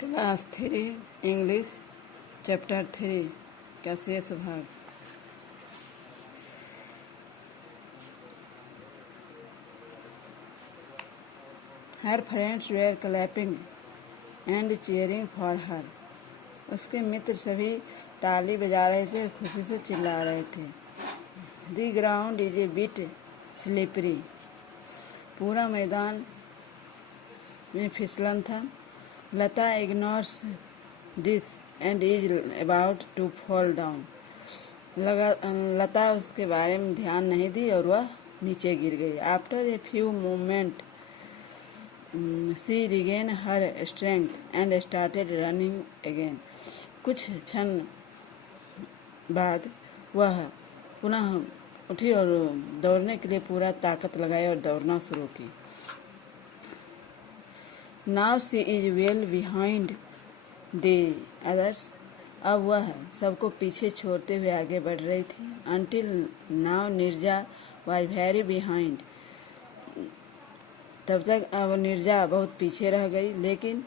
Class 3 English chapter 3 का शेष भाग। Her friends were clapping and cheering for her. उसके मित्र सभी ताली बजा रहे थे और खुशी से चिल्ला रहे थे। The ground is a bit slippery. पूरा मैदान में फिसलन था। Lata ignores this and is about to fall down. Lata उसके बारे में ध्यान नहीं दी और वह नीचे गिर गई। After a few moment she regain her strength and started running again. कुछ क्षण बाद वह पुनः उठी और दौड़ने के लिए पूरा ताकत लगाई और दौड़ना शुरू की। Now she is well behind the others. अब वह सबको पीछे छोड़ते हुए आगे बढ़ रही थी। Until now Neerja was very behind. तब तक अब नीरजा बहुत पीछे रह गई, लेकिन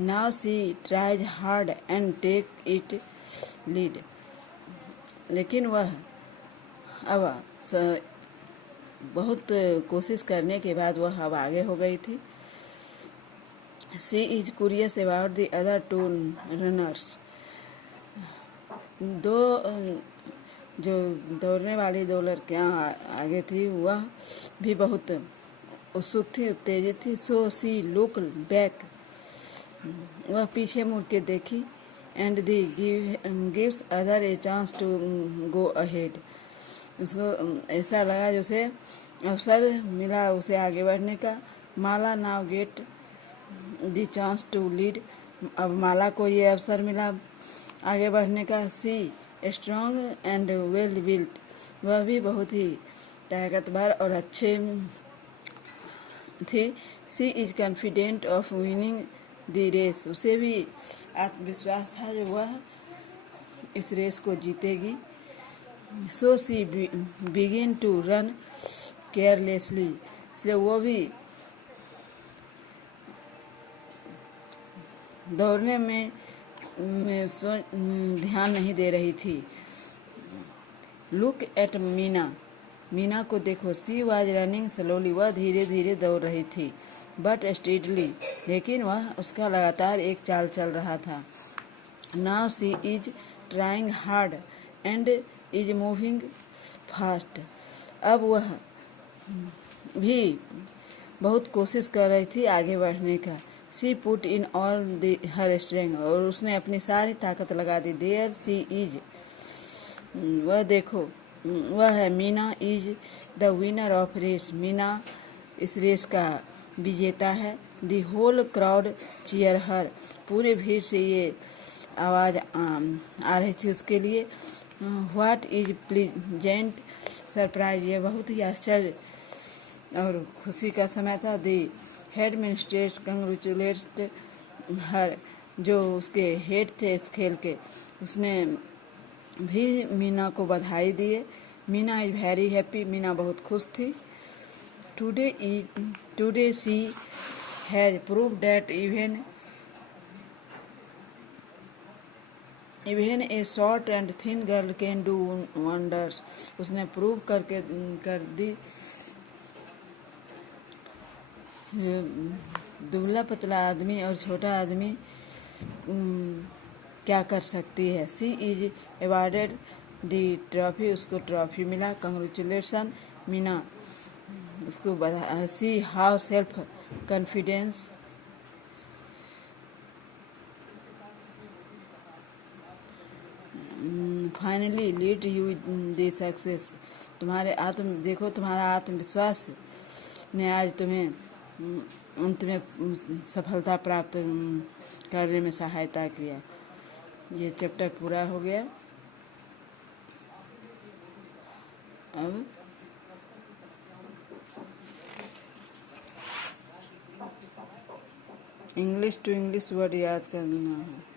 now she tries hard and take it lead. लेकिन वह अब बहुत कोशिश करने के बाद वह अब आगे हो गई थी। She is curious about the other two runners. जो दौड़ने वाली दो लड़कियां आगे थी वह भी बहुत उत्सुक थी, उत्तेजित थी। So she looked back. वह पीछे मुड़ के देखी। And the gives other a chance to go ahead. उसको ऐसा लगा जैसे अवसर मिला उसे आगे बढ़ने का। Mala now get the chance to lead. अब माला को ये अवसर मिला आगे बढ़ने का। She strong and well built. वह भी बहुत ही ताकतवर और अच्छे थी। She is confident of winning the race. उसे भी आत्मविश्वास था जो वह इस रेस को जीतेगी। सो सी बिगिन टू रन केयरलेसली। इसलिए वो भी दौड़ने में ध्यान नहीं दे रही थी। Look at Meena. मीना को देखो। She was running slowly. वह धीरे धीरे दौड़ रही थी। But steadily. लेकिन वह उसका लगातार एक चाल चल रहा था। Now see is trying hard and is moving fast. अब वह भी बहुत कोशिश कर रही थी आगे बढ़ने का। She put in all her strength. और उसने अपनी सारी ताकत लगा दी। There C is. वह देखो वह है। Meena is the winner of race. Meena इस रेस का विजेता है। The whole crowd cheer her. पूरे भीड़ से ये आवाज़ आ रही थी उसके लिए। What is pleasant surprise. ये बहुत ही आश्चर्य और खुशी का समय था। दी हेड मिनिस्ट्रेट कंग्रेचुलेट हर। जो उसके हेड थे इस खेल के, उसने भी मीना को बधाई दिए। Meena is very happy. Meena बहुत खुश थी। Today she has prove that even a short and thin girl can do wonders. उसने प्रूव कर दी दुबला पतला आदमी और छोटा आदमी क्या कर सकती है। सी इज अवार्डेड दी ट्रॉफी। उसको ट्रॉफी मिला। कंग्रेचुलेशन मीना। उसको बधाई। See how self confidence. Finally lead you the success. देखो तुम्हारा आत्मविश्वास ने आज तुम्हें अंत में सफलता प्राप्त करने में सहायता किया। ये चैप्टर पूरा हो गया। अब इंग्लिश टू इंग्लिश वर्ड याद करना है।